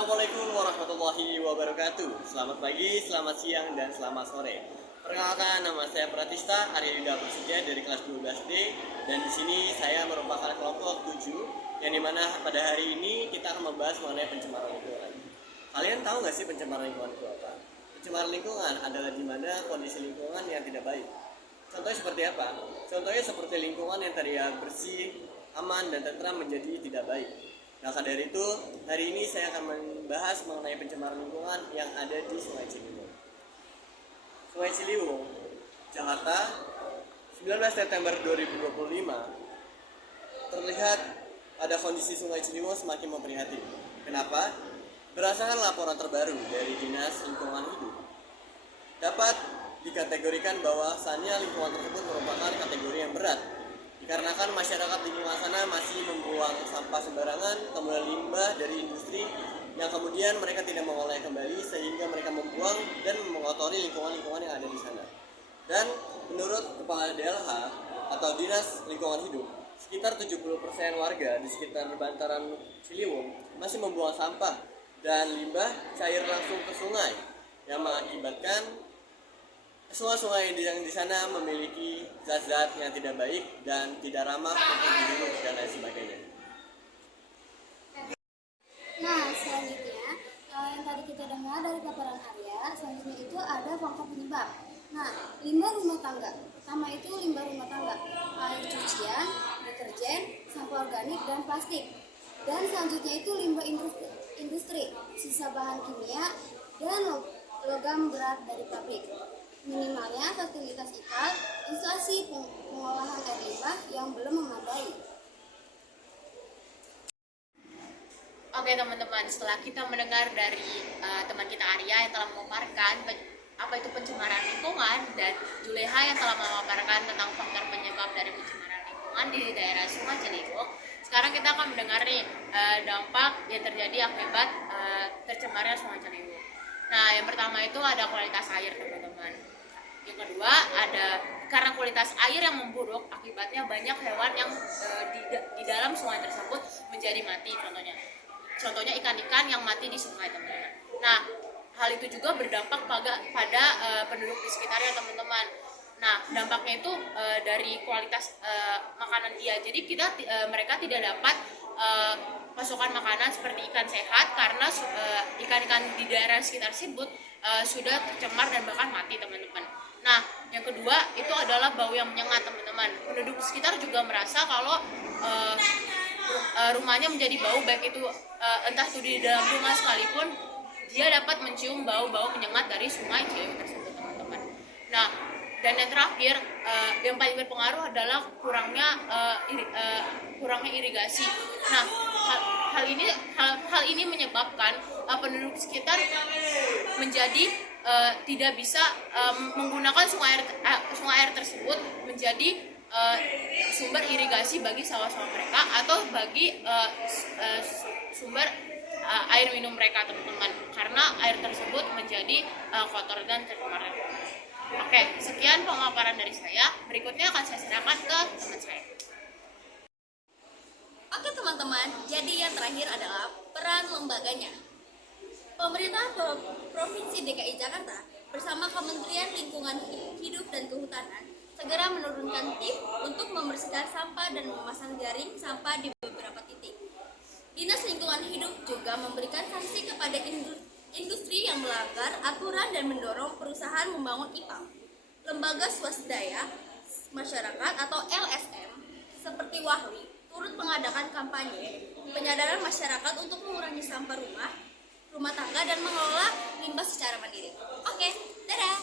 Assalamualaikum warahmatullahi wabarakatuh. Selamat pagi, selamat siang, dan selamat sore. Perkenalkan, nama saya Pratista Arya Yuda Prasetya dari kelas 12D, dan di sini saya merupakan kelompok 7, yang dimana pada hari ini kita akan membahas mengenai pencemaran lingkungan. Kalian tahu nggak sih pencemaran lingkungan itu apa? Pencemaran lingkungan adalah dimana kondisi lingkungan yang tidak baik. Contohnya seperti apa? Contohnya seperti lingkungan yang tadinya bersih, aman, dan tentram menjadi tidak baik. Nah, dari itu, hari ini saya akan membahas mengenai pencemaran lingkungan yang ada di Sungai Ciliwung. Sungai Ciliwung, Jakarta, 19 September 2025, terlihat ada kondisi Sungai Ciliwung semakin memprihatinkan. Kenapa? Berdasarkan laporan terbaru dari Dinas Lingkungan Hidup, dapat dikategorikan bahwasannya lingkungan tersebut merupakan kategori yang berat, dikarenakan masyarakat di lingkungan sana masih membuang sampah sembarangan, kemudian limbah dari industri yang kemudian mereka tidak mengolah kembali sehingga mereka membuang dan mengotori lingkungan-lingkungan yang ada di sana. Dan menurut Kepala DLH atau Dinas Lingkungan Hidup, sekitar 70% warga di sekitar bantaran Ciliwung masih membuang sampah dan limbah cair langsung ke sungai yang mengakibatkan sungai-sungai yang di sana memiliki zat-zat yang tidak baik dan tidak ramah untuk diminum dan lain sebagainya. Nah, selanjutnya yang tadi kita dengar dari paparan Arya, selanjutnya itu ada faktor penyebab. Nah, limbah rumah tangga. Pertama itu limbah rumah tangga, air cucian, deterjen, sampah organik, dan plastik. Dan selanjutnya itu limbah industri, sisa bahan kimia, dan logam berat dari pabrik. Minimalnya fasilitas IPAL, instalasi pengolahan air limbah yang belum memadai. Oke teman-teman, setelah kita mendengar dari teman kita Arya yang telah memaparkan apa itu pencemaran lingkungan, dan Juleha yang telah memaparkan tentang faktor penyebab dari pencemaran lingkungan di daerah Sungai Ciliwung, sekarang kita akan mendengar dampak yang terjadi akibat tercemarnya Sungai Ciliwung. Nah, yang pertama itu ada kualitas air, teman-teman. Yang kedua ada karena kualitas air yang memburuk, akibatnya banyak hewan yang di dalam sungai tersebut menjadi mati. Contohnya ikan-ikan yang mati di sungai, teman-teman. Nah, hal itu juga berdampak pada penduduk di sekitarnya, teman-teman. Nah, dampaknya itu dari kualitas makanan dia. Jadi mereka tidak dapat pasokan makanan seperti ikan sehat karena ikan-ikan di daerah sekitar tersebut sudah tercemar dan bahkan mati, teman-teman. Nah, yang kedua itu adalah bau yang menyengat, teman-teman. Penduduk sekitar juga merasa kalau rumahnya menjadi bau, baik itu entah itu di dalam rumah sekalipun, dia dapat mencium bau-bau menyengat dari sungai Ciliwung tersebut, teman-teman. Nah, dan yang terakhir, yang paling berpengaruh adalah kurangnya irigasi. Nah, hal ini menyebabkan penduduk sekitar menjadi tidak bisa menggunakan sungai air tersebut menjadi sumber irigasi bagi sawah-sawah mereka atau bagi sumber air minum mereka, teman-teman, karena air tersebut menjadi kotor dan tercemar. Oke, sekian pemaparan dari saya. Berikutnya akan saya serahkan ke teman saya. Oke teman-teman, jadi yang terakhir adalah peran lembaganya. Pemerintah Provinsi DKI Jakarta bersama Kementerian Lingkungan Hidup dan Kehutanan segera menurunkan tim untuk membersihkan sampah dan memasang jaring sampah di beberapa titik. Dinas Lingkungan Hidup juga memberikan sanksi kepada industri yang melanggar aturan dan mendorong perusahaan membangun IPAL. Lembaga swadaya masyarakat atau LSM seperti WAHLI turut mengadakan kampanye penyadaran masyarakat untuk mengurangi sampah rumah tangga dan mengelola limbah secara mandiri. Oke, dadah!